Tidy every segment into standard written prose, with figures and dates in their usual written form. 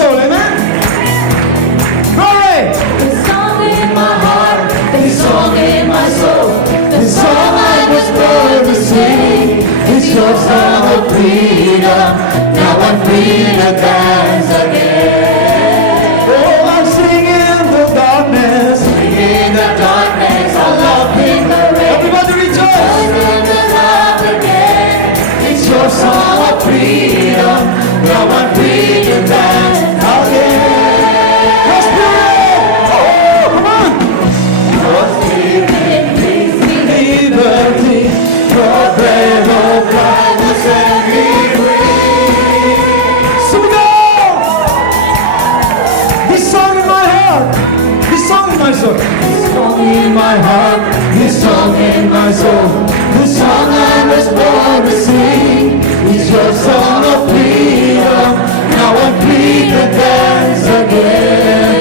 soul. Amen? Glory! The song in my heart, the song in my soul, the song I was born to sing. It's your song of freedom. Now I'm free to dance again. Oh, I'm singing in the darkness. In the darkness, I love in the rain. Everybody rejoice! In the love again. It's your song of freedom. Now I'm free to dance again. Your spirit! Oh, come on! Your spirit brings me Liberty, your breath of life will set me free. So we go! This song in my heart, this song in my soul. This song in my heart, this song in my soul. The song I was born to sing is your song of freedom. Now I'm free to dance again.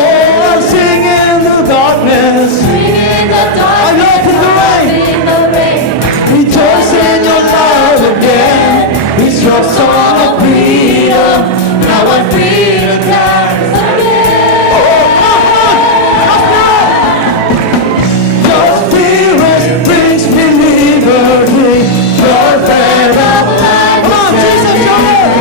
Oh, I'm singing in the darkness. in the I darkness. love in the rain. In the rain. Rejoice in your love again. It's your song of freedom. Now I'm free to dance again. Oh, come on! Your spirit brings me liberty. Your breath of life. Come on, Jesus, your love.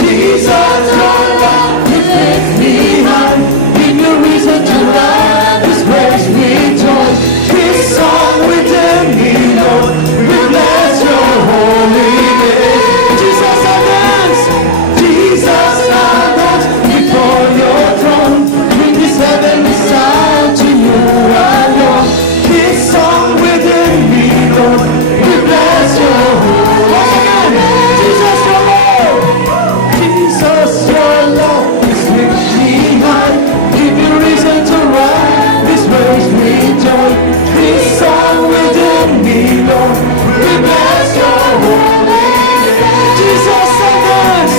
Jesus, your love. It lifts me high. Give me reason to run. This praise with joy. This song within me, Lord. We bless your holy name. Jesus, I dance. Jesus, I dance before your throne. Bring this heavenly sound to you alone. This song within me, Lord. We bless your holy name. Jesus, your love. Jesus, your love is lift me high. Give me reason to run. This praise with joy. This song within me, Lord. We bless your holy name. Jesus, I dance.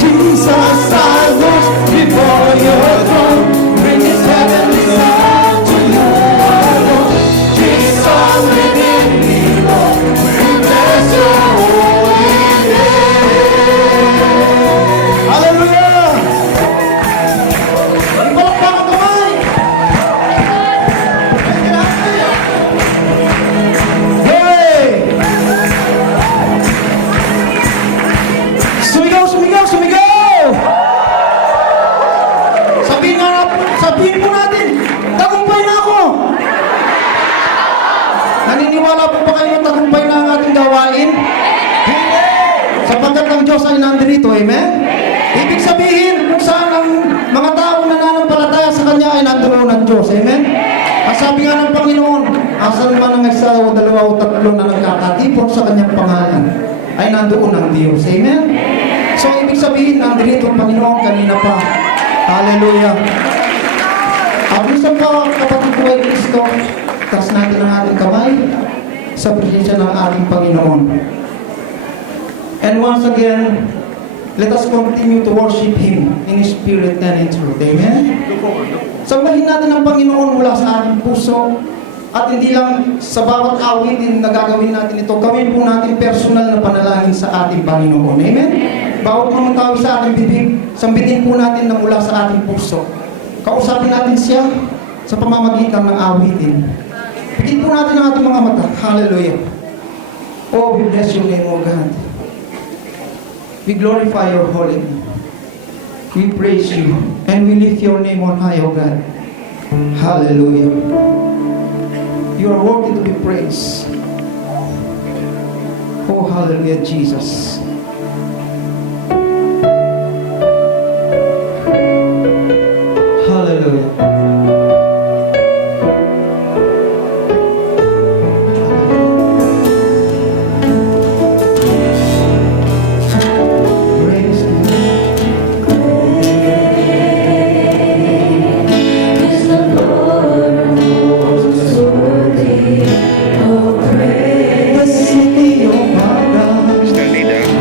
Jesus, I dance before your throne. Bring this heavenly sound to you alone. This song within me, Lord. We bless your holy name. Hallelujah! Palakpak ang kamay! Hey! Sumigaw, sumigaw, sumigaw! Sabihin po natin, tagumpay na ako! Naniniwala po ba kayo na tagumpay na ang ating gawain? Sapagkat ang Diyos ay nandito, amen? Ibig sabihin, kung saan ang mga tao na nananampalataya sa Kanya ay nandoon ang Diyos, amen? Ang sabi nga ng Panginoon, asan man ang isa o dalawa o tatlo na nagkakatipon sa Kanyang pangalan, ay nandoon ang Diyos, amen? So, ibig sabihin, nandito ang Panginoon kanina pa. Hallelujah! At minsan pa, kapatid ko ay Kristo, taas natin ang ating kamay sa presensya ng ating Panginoon. And once again, let us continue to worship Him in spirit and in truth. Amen? Sambahin natin ang Panginoon mula sa ating puso at hindi lang sa bawat awitin na gagawin natin ito, gawin po natin personal na panalangin sa ating Panginoon. Amen? Bawat mamuntawi sa ating bibig, sambitin po natin na mula sa ating puso. Kausapin natin siya sa pamamagitan ng awitin. Bigyan po natin ang ating mga mata. Hallelujah. Oh, we bless your name, O God. We glorify your holy name. We praise you and we lift your name on high, O God. Hallelujah. You are worthy to be praised. Oh, hallelujah, Jesus. Hallelujah. Praise the Is the Lord most worthy of praise. city of our God. Stand leader.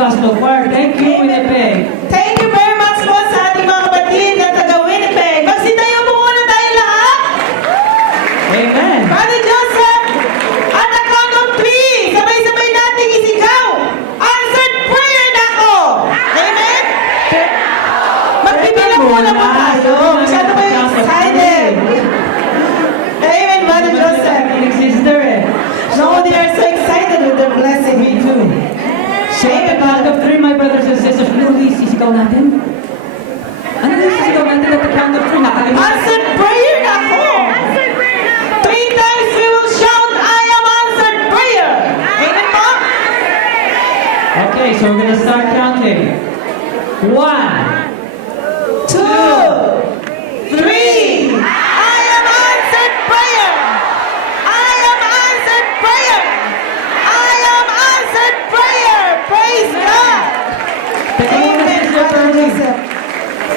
Gospel Choir. Thank you, Winnipeg. Thank you very much po sa ating mga kapatid na taga Winnipeg. Magsitayo po muna tayo lahat. Amen. Brother Joseph, at the count of 3, sabay-sabay natin isigaw. Answered prayer na ako. Amen? Magbibilang muna po tayo. Masyado kayo excited. Amen, Brother Joseph. Sister eh. No, they are so excited with their blessing. Me too. So at the count of 3, my brothers and sisters, ano yung sisigaw natin? Ano yung sisigaw natin at the count of 3? Nakalimutan. Answered prayer na ako. 3 times we will shout, I am answered prayer. Amen po? Okay, so we're gonna start counting. 1, 2, 3. I am answered prayer. I am answered prayer. I am answered prayer. Praise God. Amen, Brother Joseph.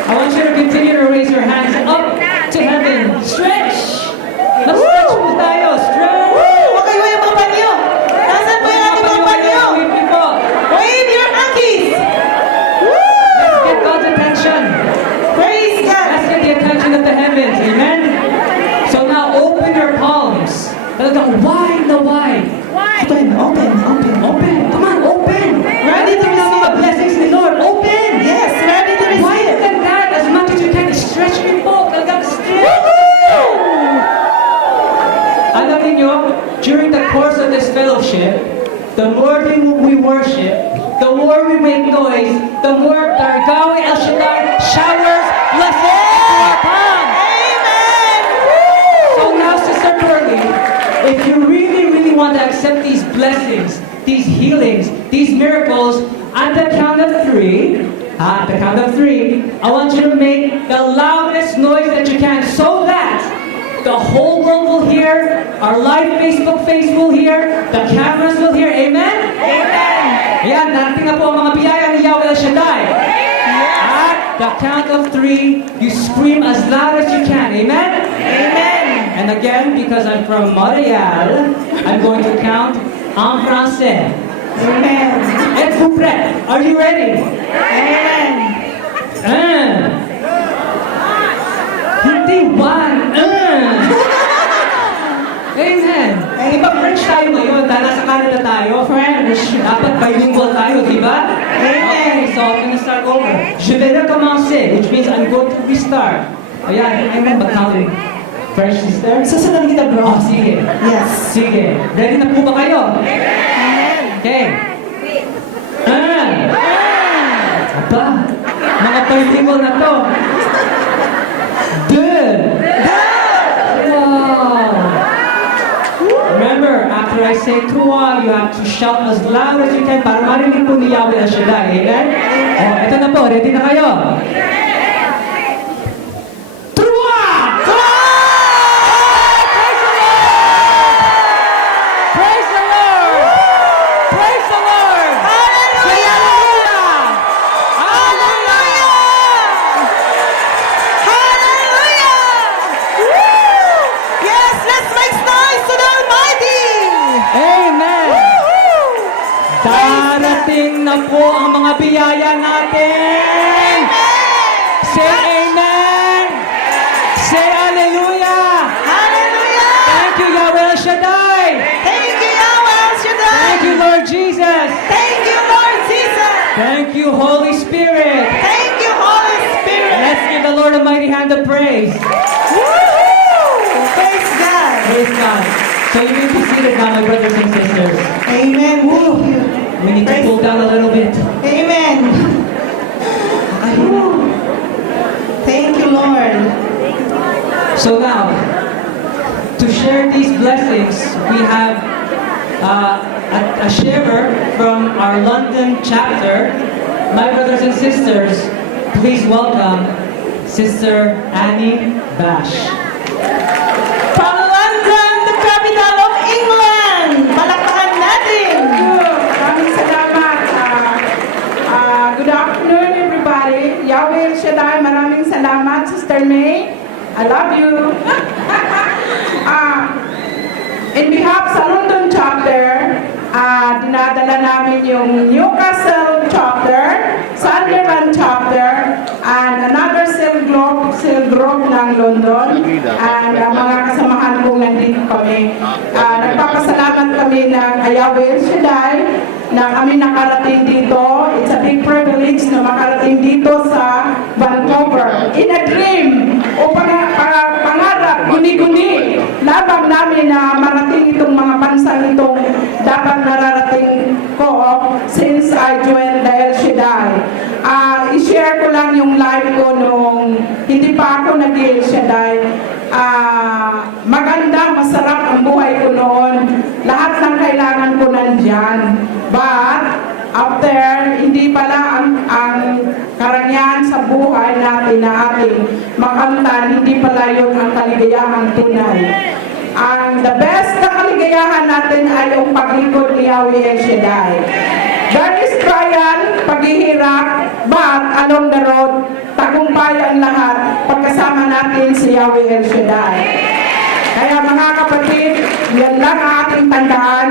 I want you to continue to raise your hands up to heaven. Stretch! Mag-stretch po tayo. Stretch! Woo! Huwag kayo yung mga panyo. Nasaan po yung ating mga panyo? Waving po. Wave your hankies. Let's get Woo! God's attention. Praise God. Let's get the attention of the heavens. Amen? So now open your palms. Talagang wide na wide. Open, open, open. Open. Come on, open. Ready to Ready na mga receive. blessings ni Lord. Open. Yes, ready to Wider receive. than that, as much as you can. Stretch rin po. Talagang stretch. Alam niyo, during the course of this fellowship, the more we worship, the more we make noise, the more Yahweh El Shaddai showers blessings into our palms. Amen. So now, Sister Pearlie, if you really want to accept these blessings, these healings, these miracles, at the count of 3, at the count of 3, I want you to make the loudest noise that you can so that the whole world will hear, our live Facebook face will hear, the cameras will hear. Amen? Amen. Ayan, darating na po ang mga biyaya ni Yahweh El Shaddai. At the count of 3, you scream as loud as you can. Amen? Amen. And again, because I'm from Montreal, I'm going to count en français. Amen. Êtes-vous prêts? Are you ready? Amen. Hindi one. Amen. Di ba French tayo ngayon? Dahil nasa Canada tayo. French. Dapat bilingual tayo, di ba? Okay, so I'm gonna start over. Je vais recommencer, which means I'm going to restart. Ayan, amen. Mag-counting. French sister? Susunod kita, bro. Oh, sige. Yes. Sige. Ready na po ba kayo? Okay. Aba, mga bilingual na to. Deux. Wow. Remember, after I say trois, you have to shout as loud as you can para marinig po ni Yahweh El Shaddai. Amen? Oh, eto na po. Ready na kayo? Trois! Praise the Lord! Praise the Lord! Say hallelujah! Hallelujah! Hallelujah! Woo! Yes, let's make noise to the Almighty! Amen! Darating na po ang mga biyaya natin! Say amen! Say hallelujah! Hallelujah! Thank you, Yahweh El Shaddai! Thank you, Yahweh El Shaddai! Thank you, Lord Jesus! Thank you, Lord Jesus! Thank you, Holy Spirit! Thank you, Holy Spirit! Let's give the Lord a mighty hand of praise! Woo-hoo! Praise God! Praise God! So you may be seated now, my brothers and sisters. Amen. Woo! We need to cool down a little bit. Amen. Woo. Thank you, Lord. So now, to share these blessings, we have a sharer from our London chapter. My brothers and sisters, please welcome Sister Annie Bash. From London, the capital of England. Palakpakan natin. Maraming salamat. Good afternoon, everybody. Yahweh El Shaddai, maraming salamat, Sister May. I love you. In behalf sa London chapter, dinadala namin yung Newcastle ng Yahweh El Shaddai na kami nakarating dito. It's a big privilege na makarating dito sa Vancouver. In a dream o pangarap, guni-guni, labang namin na marating itong mga bansang itong dapat nararating ko since I joined the El Shaddai. I-share ko lang yung life ko nung hindi pa ako nag-El Shaddai. Maganda, masarap ang buhay ko noon. Lahat ng kailangan ko nandyan. But, after, hindi pala ang karangyaan sa buhay natin na ating makamtan, hindi pala yun ang kaligayahan tunay. The best na kaligayahan natin ay yung paglingkod ni Yahweh El Shaddai. There is trial, paghihirap, but along the road, tagumpay ang lahat pagkasama natin si Yahweh El Shaddai. Kaya mga kapatid, yan lang ang ating tandaan.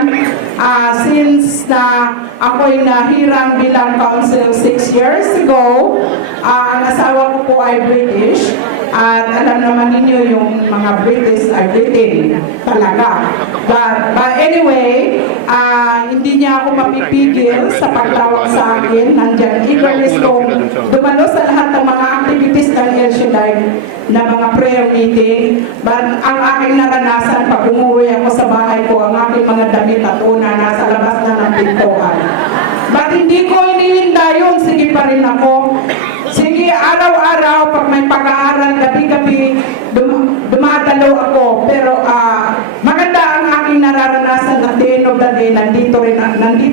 Since na ako'y nahirang bilang counsel 6 years ago, ang asawa ko po ay British. At alam naman ninyo yung mga British ay Britain talaga. But anyway, hindi niya ako mapipigil sa pagtawag sa akin. Nandiyan, eagerness kong dumalo sa lahat ng mga activities ng El Shaddai na mga prayer meeting. But ang aking naranasan pag umuwi ako sa bahay ko, ang aking mga damit at una nasa labas na ng pintuan. But hindi ko inihinda yun, sige pa rin ako. Sige, araw-araw, pag may pag-aaral, gabi-gabi, dumadalo ako. Pero maganda ang aking nararanasan at the end of the day, nandito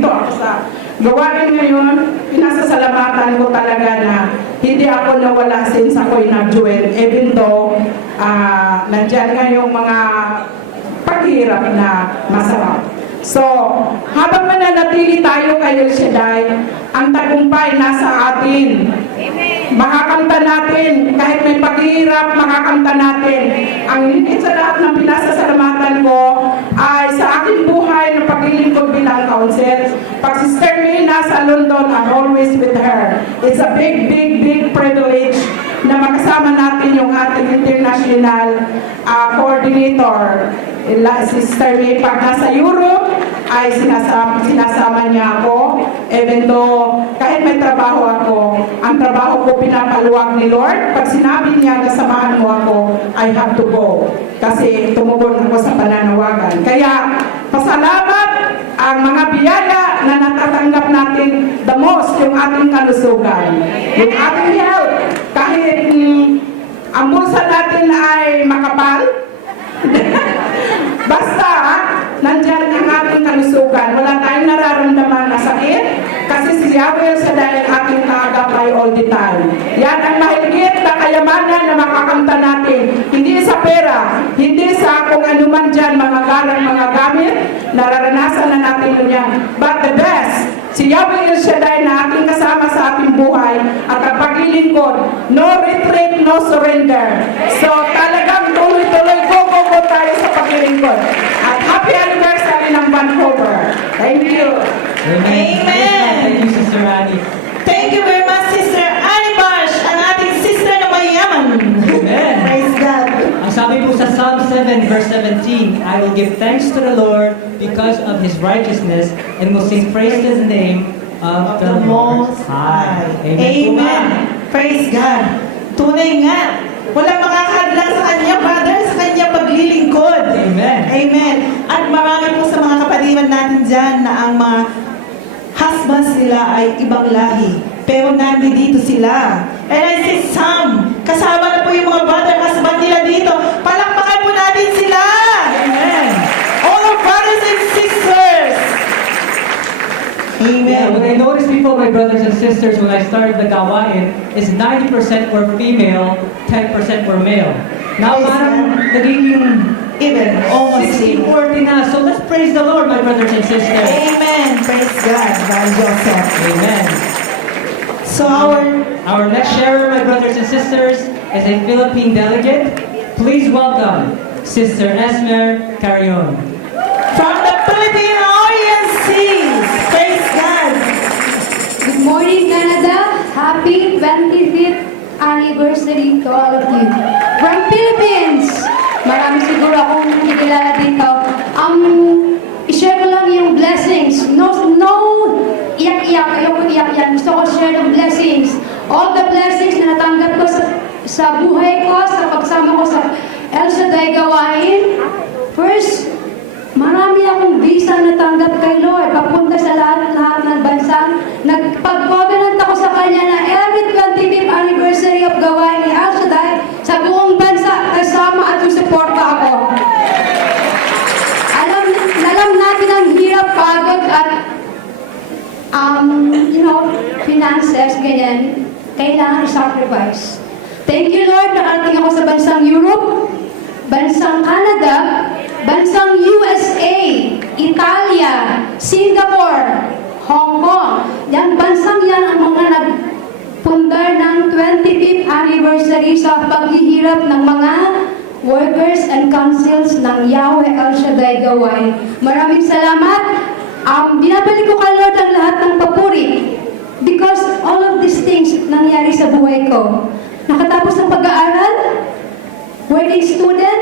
ako sa gawain ngayon. Pinasasalamatan ko talaga na hindi ako nawala since ako'y nag-join. Even though, nandyan ngayong mga paghirap na masarap. So, habang mananatili tayo kay El Shaddai, ang tagumpay nasa atin. Makakanta natin, kahit may paghihirap, makakanta natin. Ang higit sa lahat ng pinasasalamatan ko ay sa aking buhay na paglilingkod bilang counsel. Pag si Sister May nasa London, I'm always with her. It's a big, big, big privilege na makasama natin yung ating international coordinator. Si Sister May, pag nasa Europe, ay sinasama niya ako. Even though, kahit may trabaho ako, ang trabaho ko pinapaluwag ni Lord. Pag sinabi niya na samahan mo ako, I have to go. Kasi tumugon ako sa pananawagan. Kaya, pasalamat ang mga biyaya na natatanggap natin the most, yung ating kalusugan. Yung ating health. Kahit ang bulsa natin ay makapal, basta, nandyan ang ating kalusugan. Wala tayong nararamdaman na sakit kasi si Yahweh sa dahil ating kaagapay all the time. Yan ang mahigit na kayamanan na makakamta natin. Hindi sa pera, hindi sa kung anuman dyan, mga garang, mga gamit, nararanasan na natin yan. But the best, si Yahweh El Shaddai na ating kasama sa ating buhay at ang paglilingkod, no retreat, no surrender. So talagang tuloy-tuloy, go tayo sa paglilingkod. At happy anniversary ng Vancouver. Thank you. Amen. Thank you, Sister Annie. Thank you very much, Sister Annie Bash, ang ating sister na mayaman. Amen. Praise God. Ang sabi po sa Psalm 7 verse 17, I will give thanks to the Lord because of His righteousness and will sing praise to the name of the Most High. Amen. Praise God. Tunay nga. Walang makakadlang sa kanya, Father, sa kanya paglilingkod. Amen. Amen. At marami po sa mga kapatiran natin dyan na ang mga husbands nila ay ibang lahi. Pero nandito sila. And I say some. Kasama na po yung mga brother husband nila dito. Palakpakan po natin sila. Amen. All our brothers and sisters. Yeah, what I Amen. noticed before, my brothers and sisters, when I started the gawain, is 90% were female, 10% were male. Now, parang nagiging Even. Almost 60-40 na. So let's praise the Lord, my brothers and sisters. Amen. Praise God. God Joseph. Amen. So Our next sharer, my brothers and sisters, is a Philippine delegate. Please welcome Sister Esmer Carrion. from the Philippine Orient Seas. Praise God. Good morning, Canada. Happy 25th anniversary to all of you. From Philippines. Marami siguro akong nakikilala dito. I-share ko lang yung No iyak-iyak. Ayoko iyak yan. Gusto ko share the blessings. All the blessings na natanggap ko sa buhay ko, sa pagsama ko sa El Shaddai gawain. First, marami akong visa na tanggap kay Lord. Papunta sa lahat ng bansa. Nagpag-covenant ako sa Kanya na every 25th anniversary of gawain ni El Shaddai sa buong bansa, kasama at susuporta ako. Alam natin ang hirap, pagod at finances, ganyan. Kailangan i-sacrifice. Thank you, Lord. Nakarating ako sa bansang Europe, bansang Canada, bansang USA, Italia, Singapore, Hong Kong. Yan, bansang yan ang mga nagpundar ng 25th anniversary sa paghihirap ng mga workers and councils ng Yahweh El Shaddai Gawain. Maraming salamat. Binabalik ko kay Lord ang lahat ng papuri because all of these things nangyari sa buhay ko. Nakatapos ng pag-aaral, working student,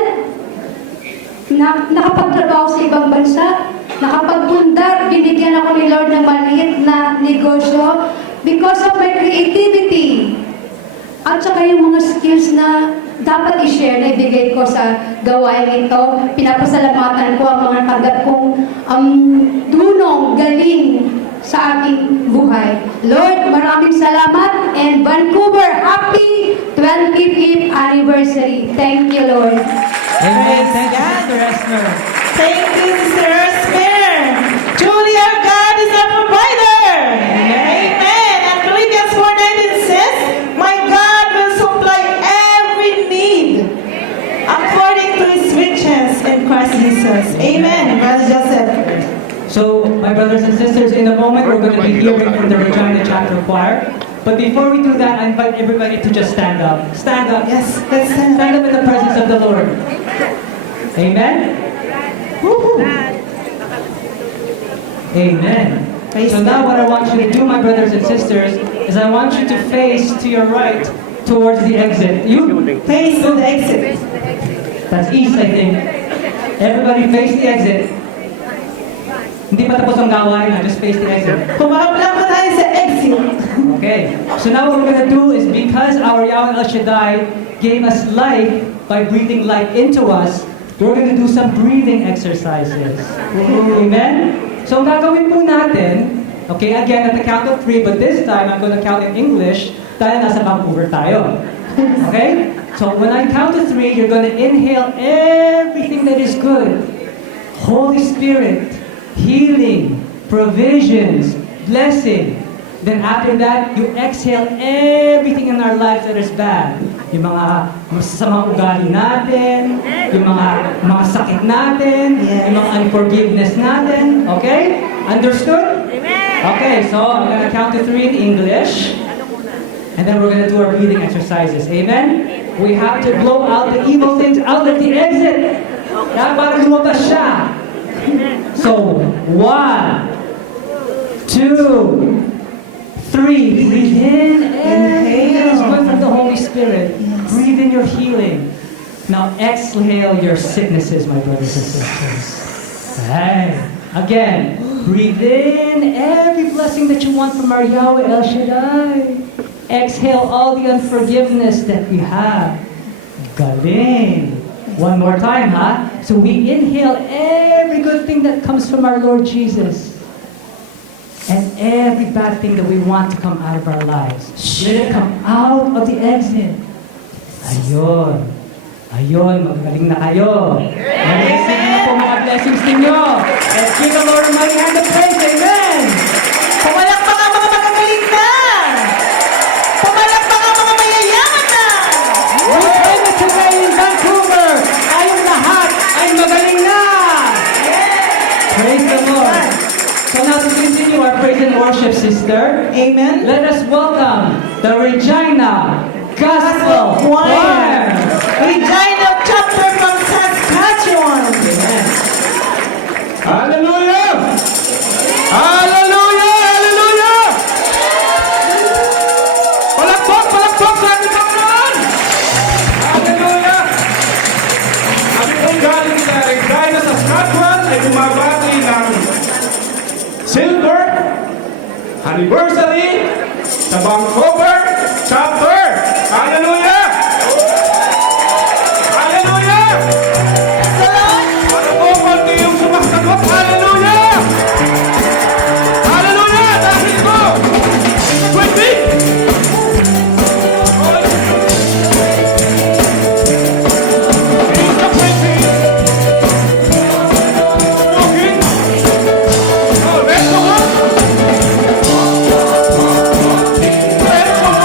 nakapagtrabaho sa ibang bansa, nakapagpundar, binigyan ako ni Lord ng maliit na negosyo because of my creativity. At saka yung mga skills na dapat i-share na ibigay ko sa gawain ito. Pinapasalamatan ko ang mga tanggap kong dunong galing sa aking buhay. Lord, maraming salamat and Vancouver, happy 25th anniversary. Thank you, Lord. Amen. Thank you, Sister Esmer. Thank you, Sister Esmer. Truly our God is our provider. Amen. And Philippians 4:19 says, my God will supply every need according to His riches in Christ Jesus. Amen. Brother Joseph. So, my brothers and sisters, in a moment we're going to be hearing from the Regina Chapter Choir. But before we do that, I invite everybody to just stand up. Stand up. Yes, let's stand up. Stand up in the presence of the Lord. Amen? Woo-hoo. Amen. So now what I want you to do, my brothers and sisters, is I want you to face to your right towards the exit. You Face to the exit. That's east, I think. Everybody face the exit. Hindi pa tapos ang gawain na, just face the exit. Pumarap lang po tayo sa exit. Okay, so now what we're going to do is because our Yahweh El Shaddai gave us life by breathing life into us, we're going to do some breathing exercises. Amen? So ang gagawin po natin, okay, again at the count of 3, but this time I'm going to count in English dahil nasa Vancouver tayo. Okay? So when I count to 3, you're going to inhale everything that is good. Holy Spirit, healing, provisions, blessing. Then after that, you exhale everything in our lives that is bad. Yung mga masasamang ugali natin, yung mga sakit natin, yung mga unforgiveness natin. Okay? Understood? Okay, so I'm gonna count to 3 in English. And then we're gonna do our breathing exercises. Amen? We have to blow out the evil things out at the exit. Kaya para lumabas siya. So, 1, 2, 3. Breathe in. Everything that is good from the Holy Spirit. Breathe in your healing. Now exhale your sicknesses, my brothers and sisters. Hey. Again, breathe in every blessing that you want from our Yahweh El Shaddai. Exhale all the unforgiveness that we have. Galing. One more time, huh? So we inhale every good thing that comes from our Lord Jesus. And every bad thing that we want to come out of our lives. Let it come out of the exit. Ayun. Ayun, magaling na kayo. Mag-receive na po mga blessings ninyo. Let's give the Lord a mighty hand of praise. Amen. Pumalakpak ang mga magagaling na. Pumalakpak ang mga mayayaman na. We claim it today in Vancouver. Tayong lahat ay magaling na. Praise the Lord. So now to continue our praise and worship, sister, Amen. let us welcome the Regina Gospel Choir. Regina chapter from Saskatchewan. Amen. Hallelujah! Hallelujah! Hallelujah! Palakpak! Palakpak sa ating Panginoon! Hallelujah! Kami pong galing sa Regina, Saskatchewan ay bumabati ng sa Vancouver chapter. Hallelujah! Hallelujah! Para po konti yung sumasagot. Hallelujah! Hallelujah! Dahil po, 20! Let's go!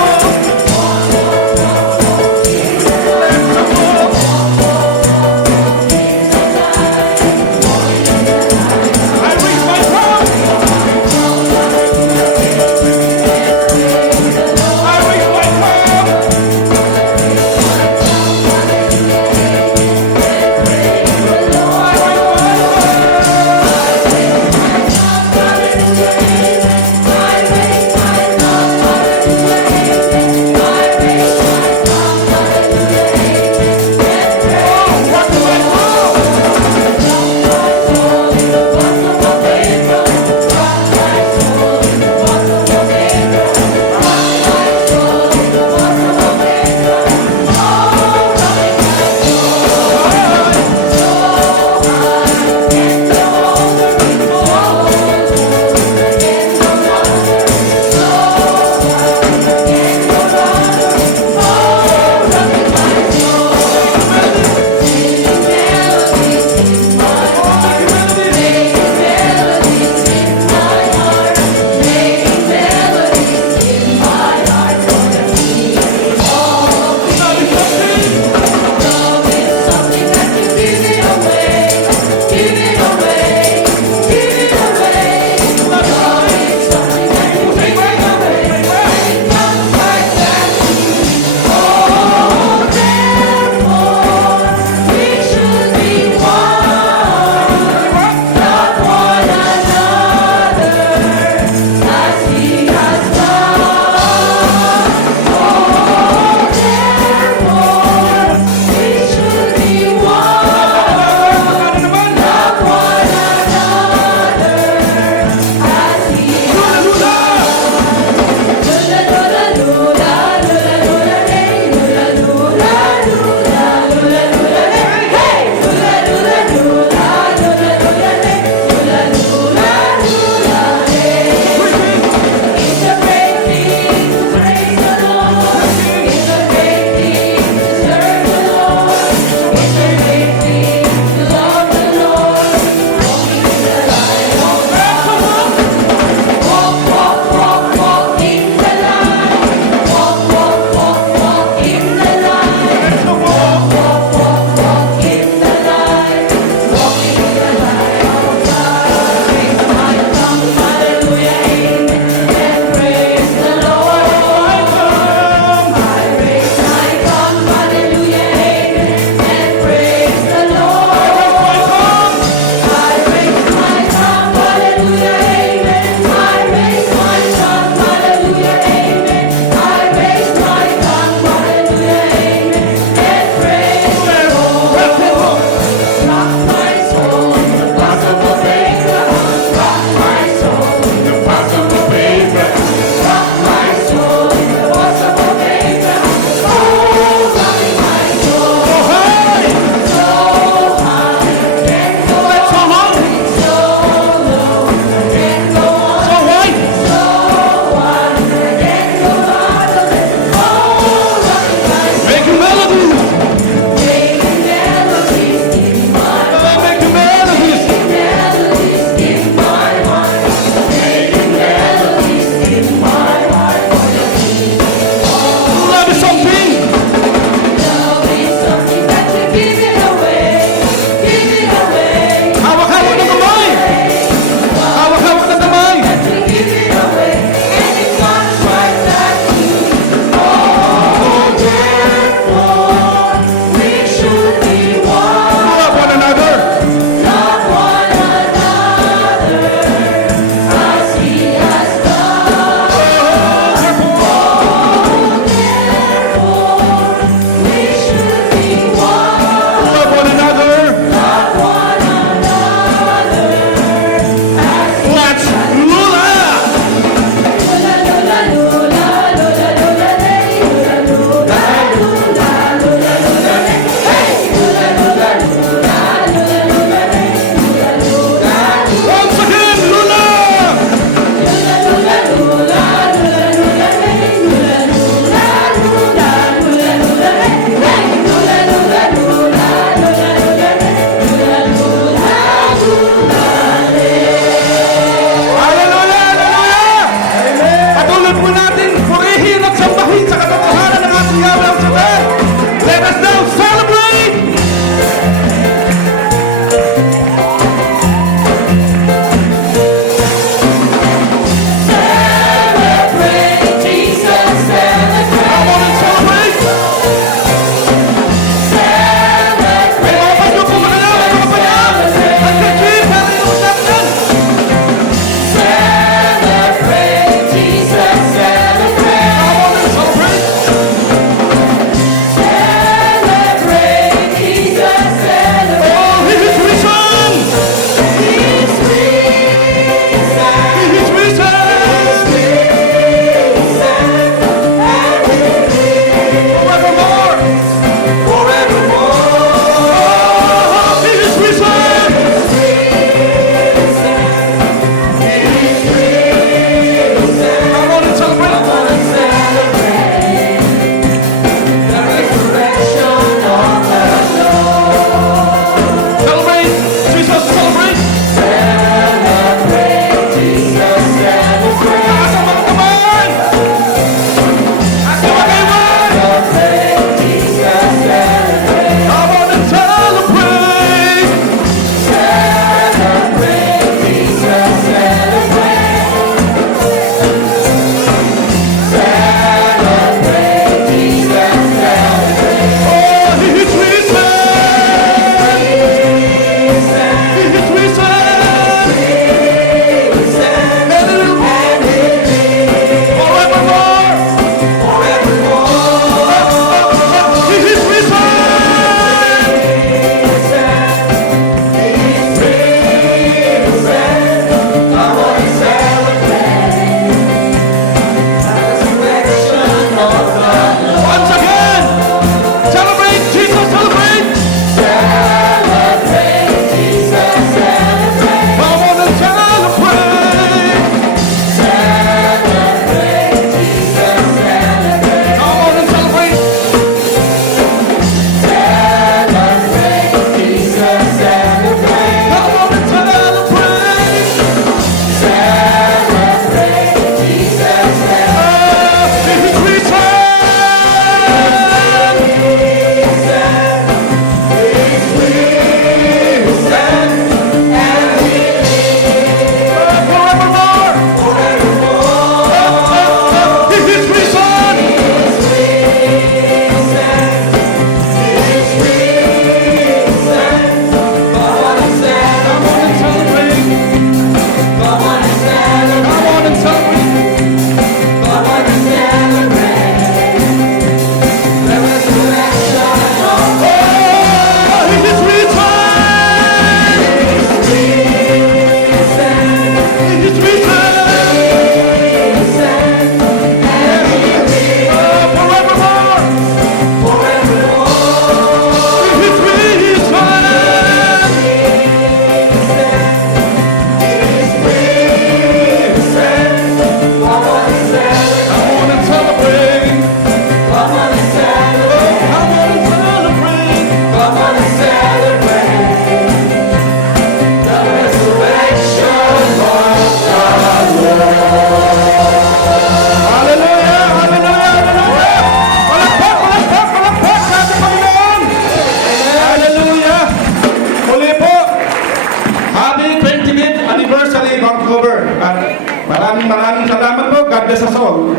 Masol.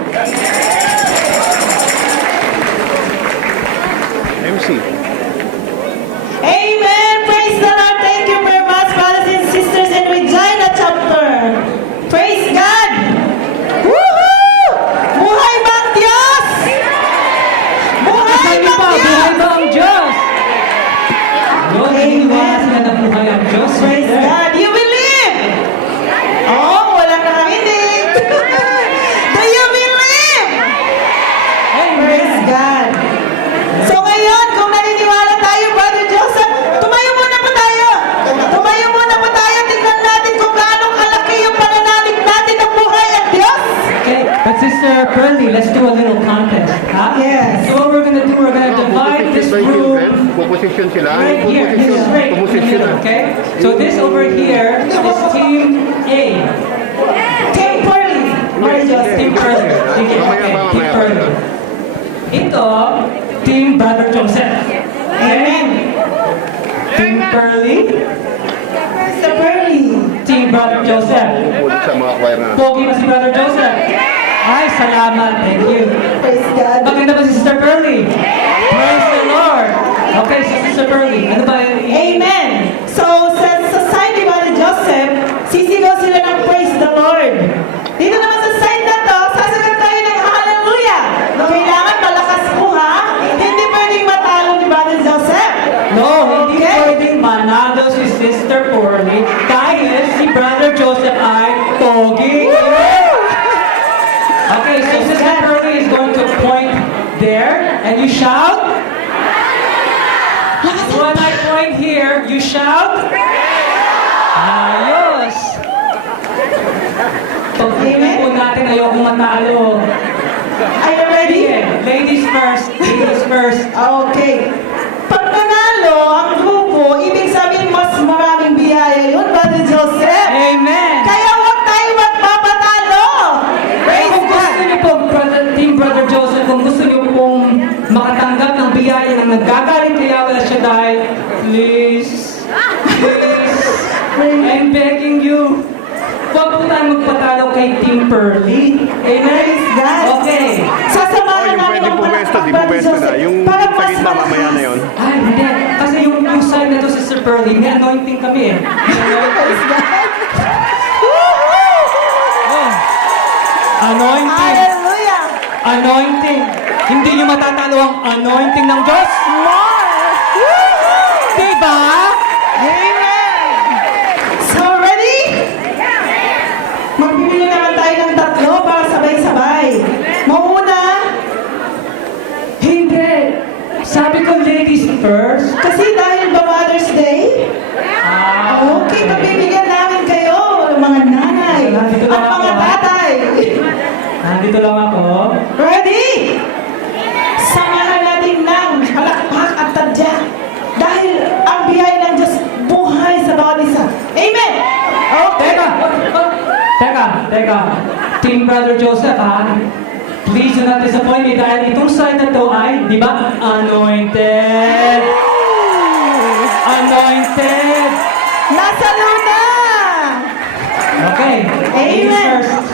MC. Amen. Praise the Lord. Thank you very much, brothers and sisters in Regina chapter. Praise God. Woohoo! Buhay ba ang Diyos? Buhay Sabi ba pa, ang buhay Diyos? ba ang Diyos? Yun, naniniwala sila na buhay ang Diyos. Praise God. You believe? Oh, wala na kami din. Do you believe? Praise God. So ngayon, kung naniniwala tayo, Brother Joseph, tumayo muna po tayo. Tumayo muna po tayo. Tingnan natin kung gaano kalaki yung pananalig natin ng buhay ang Diyos. Okay, but Sister Pearlie, let's do a little contest. Huh? Yes. So what we're gonna do, we're gonna divide this room Puposisyon sila. right here, straight in the middle, okay? So this over here is Team A. Team Pearlie. Brother Joseph. Team Pearlie. Sige, okay, Team Pearlie. Ito, Team Brother Joseph. Amen. Team Pearlie, Mr. Pearlie. Team Brother Joseph. Bubod sa mga choir na. Pogi ba si Brother Joseph? Ay, salamat. Thank you. Praise God. Maganda ba si Sister Pearlie? Praise the Lord. Okay, so Sister Pearlie, ano ba? Amen. So, sa side ni Brother Joseph, sisigaw sila ng praise the Lord. Dito naman sa side na to, sasagat tayo ng hallelujah. Kailangan malakas po ha. Hindi pwedeng matalo ni Brother Joseph. No, hindi Okay. pwedeng manalo si Sister Pearlie dahil si Brother Joseph ay pogi. Okay, so Sister Pearlie is going to point there and you shout. When I point here, you shout. Ayos. Pagpili po natin, ayoko matalo. Are you ready? Sige, ladies first. Ladies first. Okay. Pag nanalo ang grupo, ibig sabihin mas maraming biyaya yun, Brother Joseph. Amen. Kaya huwag tayo magpapatalo. Praise Kung gusto God. niyo po, Team Brother Joseph, kung gusto niyo pong makatanggap ng biyaya ng naggagaling kay Yahweh Shaddai, please, I'm begging you, huwag po tayo magpatalo kay Team Pearlie. Amen? Praise God. Okay. Sasamahan Yung namin pwede ang pumesto, di Brother pumesto na. Joseph Yung para sa mas gitna mamaya na yun. Ay, hindi. Kasi yung side na to, Sister Pearlie, may anointing kami eh. Praise God. Oh. Anointing. Hallelujah. Anointing. Hindi niyo matatalo ang anointing ng Diyos. Diba? Amen. So, ready? Magbibili naman tayo ng tatlo para sabay-sabay. Mauna, Hindi. Sabi ko ladies first. kasi dahil ba Mother's Day, okay, mabibigyan namin kayo, mga nanay, Nandito at lang ako, mga ha? tatay. Nandito lang ako. Ready? Samahan natin ng palakpak at tadya. Dahil ang biyaya ng Diyos buhay sa bawat isa. Amen! Okay. Teka. Team Brother Joseph, ha? Please do not disappoint me dahil itong side na to ay, di ba, anointed. Anointed. Nasa luna! Okay. Ladies Amen. first.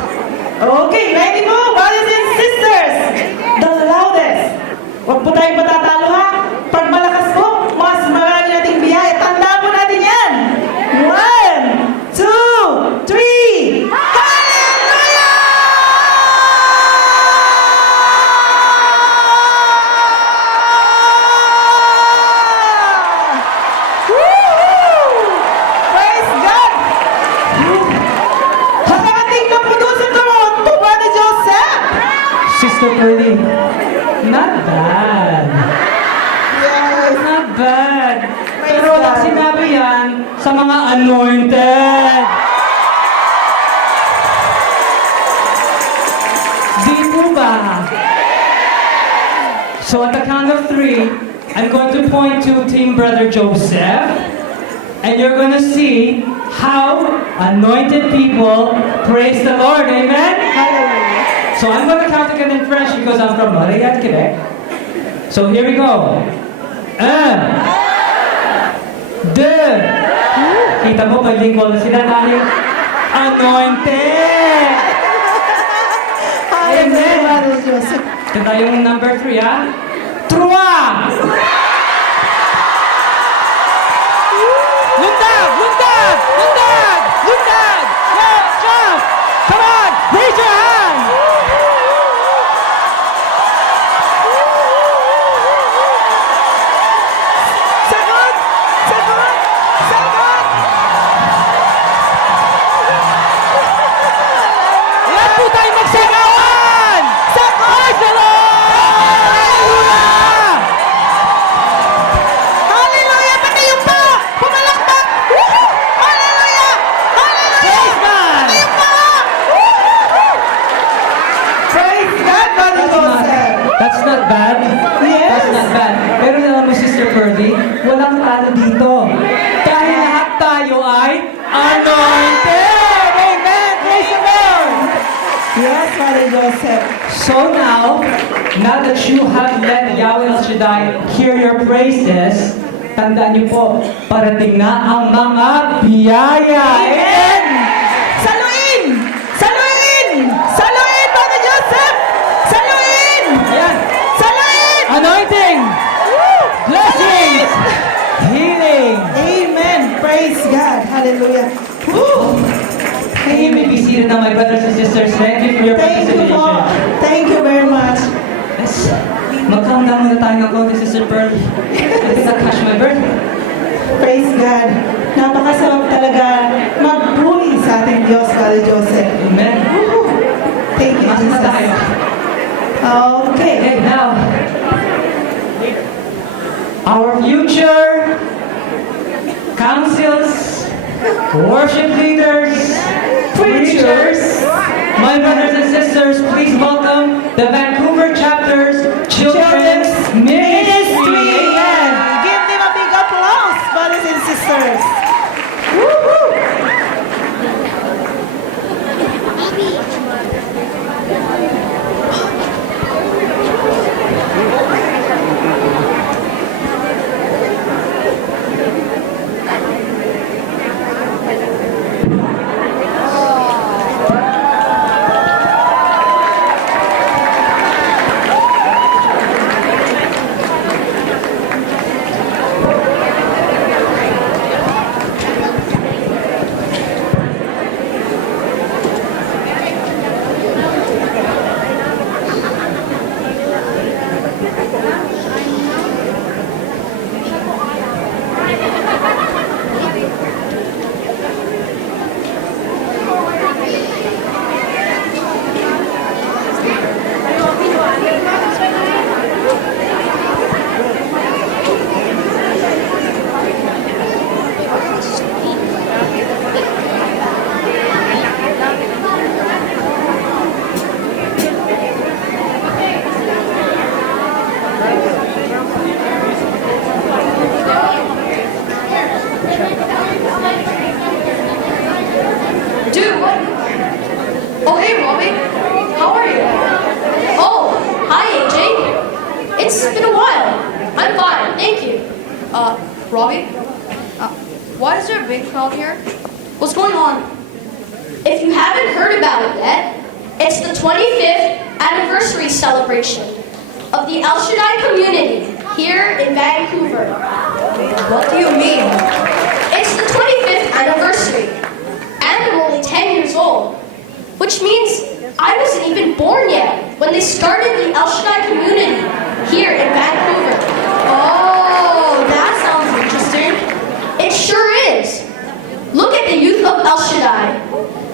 Okay, ready po, brothers and sisters? The loudest. Huwag po tayong matatalo ha. Pag malakas po, mas marami nating biyaya. Tandaan po natin yan. 1, 2, 3. Hallelujah! Woo! Praise God! Hanggang ating napudusan Toronto, Brother Joseph! Sister Pearlie, not bad. Yes. Not bad. Praise Pero wala God. sinabi yan sa mga anointed. Di po ba? So at the count of 3, I'm going to point to Team Brother Joseph, and you're going to see how anointed people praise the Lord. Amen? Hallelujah. So I'm going to count again in French because I'm from Montreal, Quebec. So here we go. 1, 2. Kita mo, bilingual na sila dahil anointed. Amen, Brother Joseph. Ito tayong number 3, ha? Trua! Lundag! Lundag! Lundag! Lundag! Jump! Jump! Come on! Raise your hand! Sagot! Sagot! Sagot! Lahat po tayo magsigawan! Praise the Lord! Hallelujah! Hallelujah! Patayon pa! Pumalakpak! Woohoo! Hallelujah! Hallelujah! Praise God! Patayon pa! Woohoo! Praise God, Brother Joseph. That's not bad. Yes. That's not bad. Pero alam mo, Sister Pearly, walang talo dito. Dahil lahat tayo ay anointed! Amen! Praise the Lord! Yes, Brother Joseph. So now that you have let Yahweh El Shaddai hear your praises, tandaan niyo po, parating na ang mga biyaya. Amen! Saluin! Saluin! Saluin, Brother Joseph! Saluin! Ayan. Saluin! Anointing! Blessings! Healing! Amen. Praise God. Hallelujah. Woo. Hey, you may be seated now, my brothers and sisters. Thank you for your Thank you po. participation. Thank you very much. Yes. Mag-calm down muna tayo ng konti, Sister Pearl. I think I'll catch my breath. Praise God. Napakasarap talaga magpuri sa ating Diyos, Brother Joseph. Amen. Woo. Thank you, Masa na tayo. Jesus. Okay. Okay, now, our future councils, worship leaders, preachers, my brothers and sisters, please welcome the Vancouver Chapter's Children's Ministry. Amen. Give them a big applause, brothers and sisters. Woo-hoo. Dude, what? Oh, hey, Robbie. How are you? Oh, hi, AJ. It's been a while. I'm fine, thank you. Robbie? Why is there a big crowd here? What's going on? If you haven't heard about it yet, it's the 25th anniversary celebration of the El Shaddai community here in Vancouver. What do you mean? It's the 25th anniversary. And I'm only 10 years old, which means I wasn't even born yet when they started the El Shaddai community here in Vancouver. Oh, that sounds interesting. It sure is. Look at the youth of El Shaddai.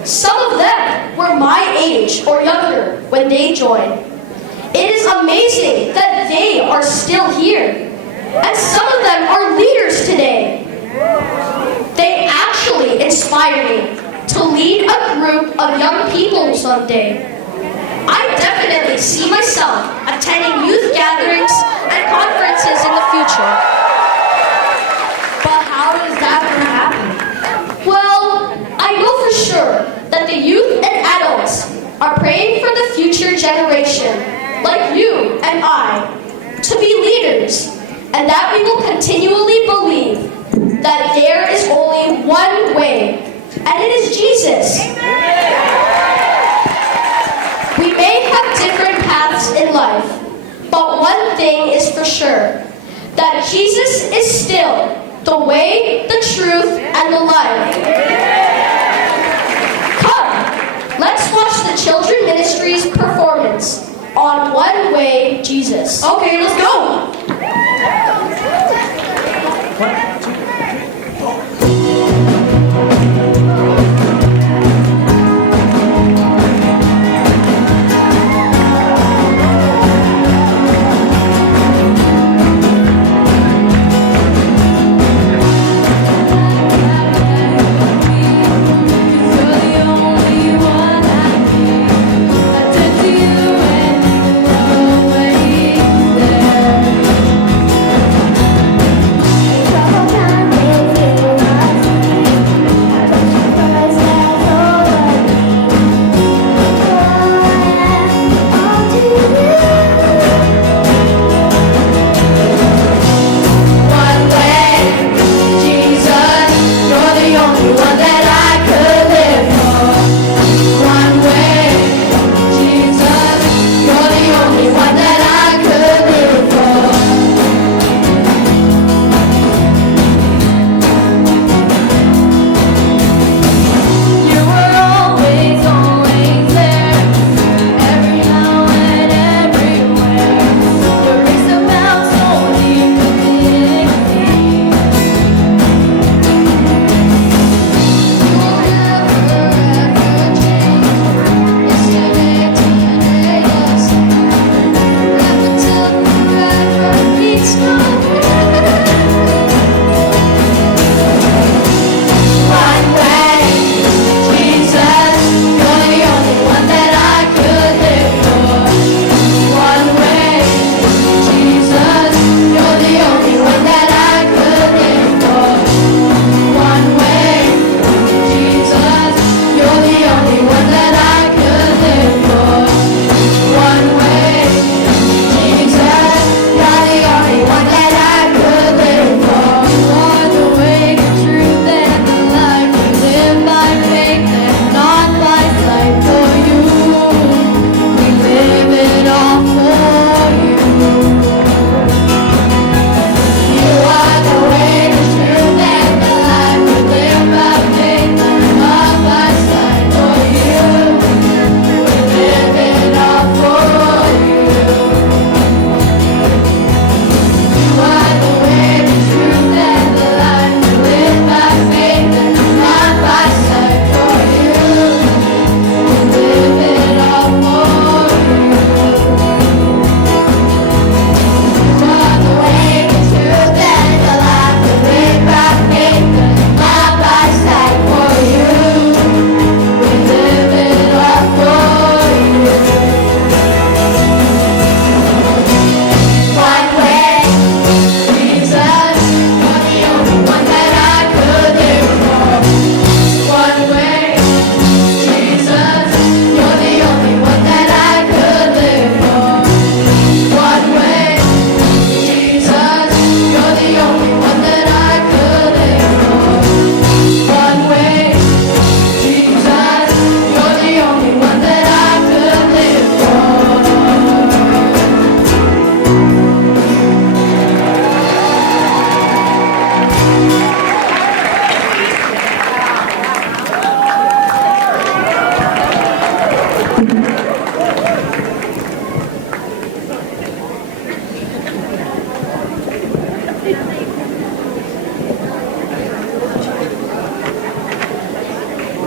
Some of them were my age or younger when they joined. It is amazing that they are still here. And some of them are leaders today. They actually inspire me to lead a group of young people someday. I definitely see myself attending youth gatherings and conferences in the future. But how is that going to happen? Well, I know for sure that the youth and adults are praying for the future generation, like you and I, to be leaders, and that we will continually believe that there is only one way, and it is Jesus. We may have different paths in life, but one thing is for sure, that Jesus is still the way, the truth, and the life. Come, let's watch the Children Ministries performance on One Way Jesus. Okay, let's go.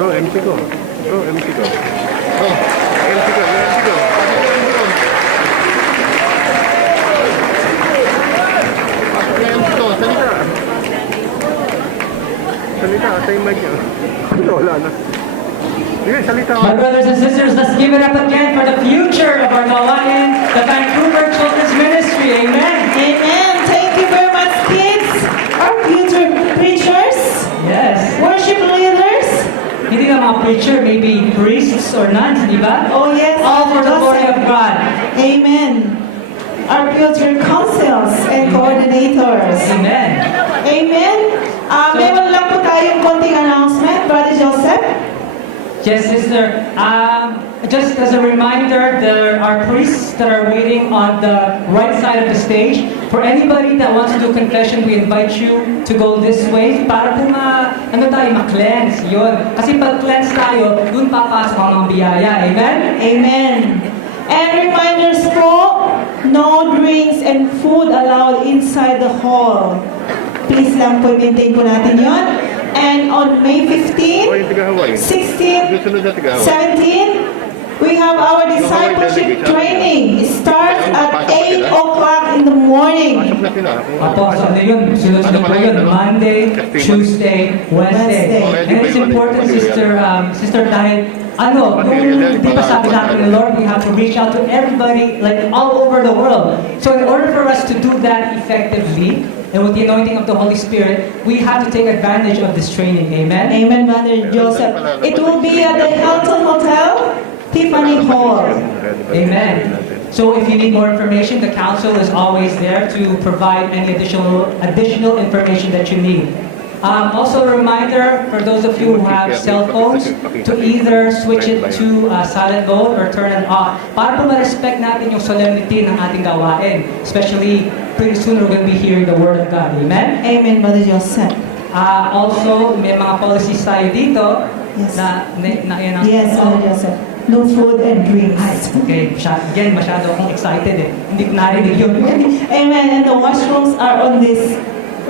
Bro, MC ko. Bro, MC ko. Bro, MC ko. MC ko. MC ko. Salita. Salita. Asa yung mic niya? Wala na. Sige, salita. My brothers and sisters, let's give it up again for the future of our Tawanin, the Vancouver Children's Ministry. Amen. Amen. Thank you very much, kids. Our future preachers, Yes. worship leaders. Hindi na mga preacher, maybe priests or nuns, di ba? Oh yes. All for the glory of God. Amen. Our future councils and coordinators. Amen. Amen. Meron lang po tayong konting announcement, Brother Joseph. Yes, sister. just as a reminder, there are priests that are waiting on the right side of the stage. For anybody that wants to do confession, we invite you to go this way para po ma-cleanse yun. Kasi pag cleanse tayo, dun papasok ang mga biyaya. Amen? Amen. And reminders po, no drinks and food allowed inside the hall. Please lang po, maintain po natin yon. And on May O, 15, yung taga-Hawaii. 16, Susunod na taga-Hawaii. 17, we have our discipleship training. It starts at 8 o'clock in the morning. Pasok na sila. Apo, so ano yun? Sunod-sunod po yun. Monday, Tuesday, Wednesday. And it's important, sister, dahil nung di ba sabi natin ng Lord, we have to reach out to everybody, like all over the world. So in order for us to do that effectively, and with the anointing of the Holy Spirit, we have to take advantage of this training. Amen? Amen, Brother Joseph. It will be at the Hilton Hotel, Tiffany Hall. Amen. So if you need more information, the council is always there to provide any additional information that you need. Also a reminder for those of you who have cell phones to either switch it to silent mode or turn it off para po ma-respect natin yung solemnity ng ating gawain. Especially, pretty soon we're going to be hearing the Word of God. Amen? Amen, Brother Joseph. Also, may mga policies tayo dito Yes. na yan ang... Yes, Brother Joseph. No food and drinks. Okay, again, masyado akong excited eh. Hindi ko narinig yun. Amen. And the washrooms are on this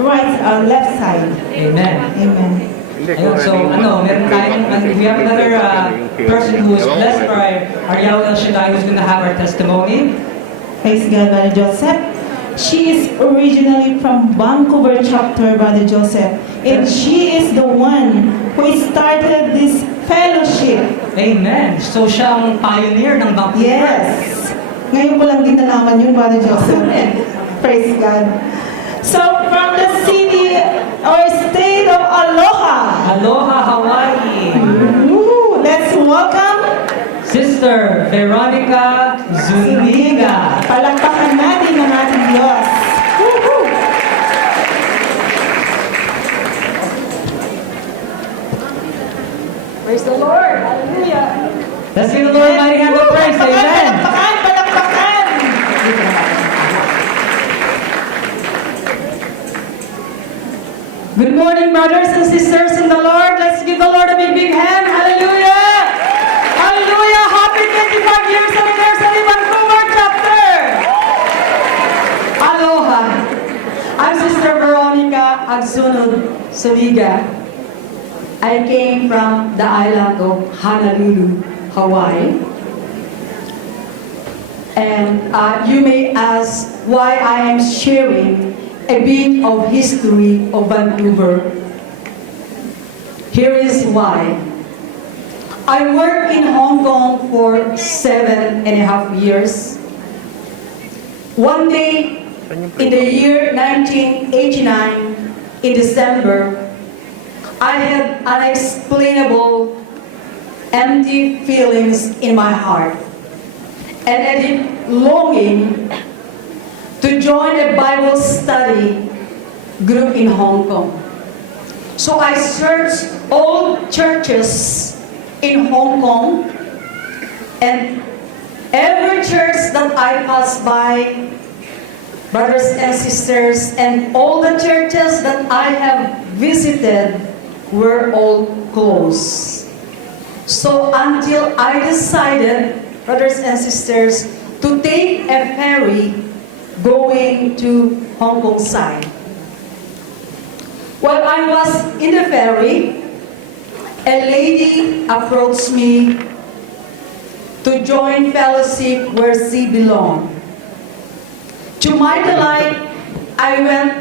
left side. Amen. Amen. Ayun, so meron tayong, we have another person who is blessed by Ariel El Shaddai who's going to have our testimony. Praise God, Brother Joseph. She is originally from Vancouver chapter, Brother Joseph. And she is the one who started this fellowship. Amen. So siya ang pioneer ng Vancouver. Yes. Ngayon ko lang din nalaman yun, Brother Joseph. Praise God. So, from the city or state of Aloha, Aloha, Hawaii. let's welcome Sister Veronica Zuniga. Palakpakan natin ang ating Diyos. Woohoo! Praise the Lord. Hallelujah. Let's give the Lord a mighty hand of praise. Amen. Palakpakan, palakpakan! Good morning, brothers and sisters in the Lord. Let's give the Lord a big hand. Hallelujah. Hallelujah. Happy 25 years anniversary, Vancouver chapter. Aloha. I'm Sister Veronica Agsunod Soliga. I came from the island of Honolulu, Hawaii. And you may ask why I am sharing a bit of history of Vancouver. Here is why. I worked in Hong Kong for 7.5 years. One day, in the year 1989, in December, I had unexplainable empty feelings in my heart and a deep longing to join a Bible study group in Hong Kong. So I searched all churches in Hong Kong, and every church that I passed by, brothers and sisters, and all the churches that I have visited were all closed. So until I decided, brothers and sisters, to take a ferry going to Hong Kong side. While I was in the ferry, a lady approached me to join fellowship where she belonged. To my delight, I went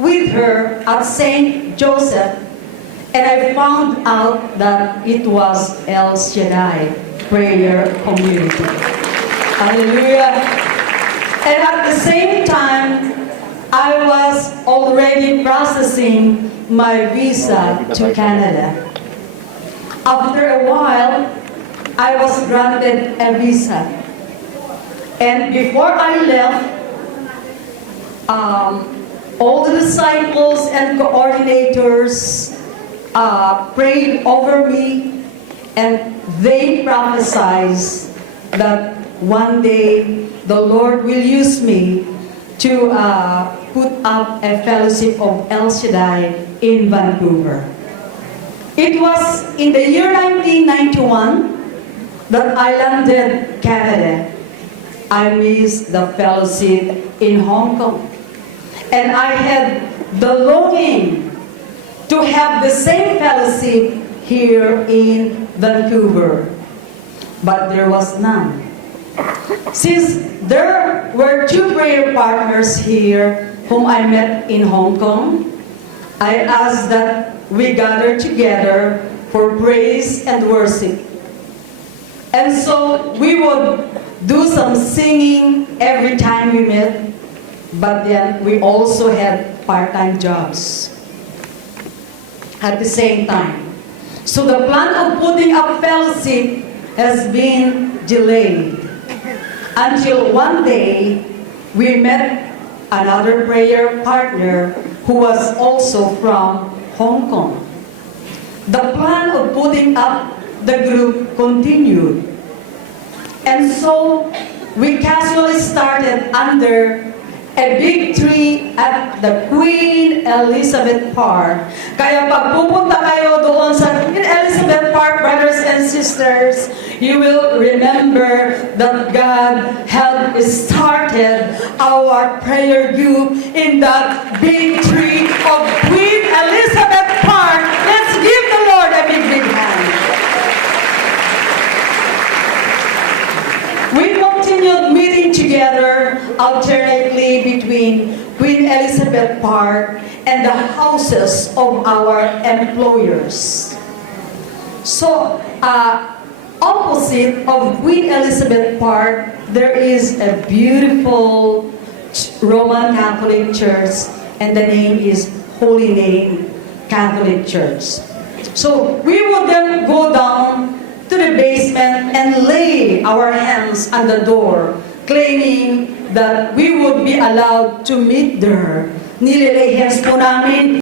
with her at St. Joseph, and I found out that it was El Shaddai Prayer Community. Hallelujah. And at the same time, I was already processing my visa to Canada. After a while, I was granted a visa. And before I left, all the disciples and coordinators prayed over me and they prophesize that one day the Lord will use me to put up a fellowship of El Shaddai in Vancouver. It was in the year 1991 that I landed Canada. I missed the fellowship in Hong Kong. And I had the longing to have the same fellowship here in Vancouver. But there was none. Since there were two prayer partners here whom I met in Hong Kong, I asked that we gather together for praise and worship. And so we would do some singing every time we met, but then we also had part-time jobs at the same time. So the plan of putting up fellowship has been delayed until one day we met another prayer partner who was also from Hong Kong. The plan of putting up the group continued. And so we casually started under a big tree at the Queen Elizabeth Park. Kaya pag pupunta kayo doon sa Queen Elizabeth Park, brothers and sisters, you will remember that God had started our prayer group in that big tree of Queen Elizabeth Park. Let's give the Lord a big, big hand. We continued meeting together alternately between Queen Elizabeth Park and the houses of our employers. So, opposite of Queen Elizabeth Park, there is a beautiful Roman Catholic church, and the name is Holy Name Catholic Church. So, we would then go down to the basement and lay our hands on the door, claiming that we would be allowed to meet there. Nililay hands po namin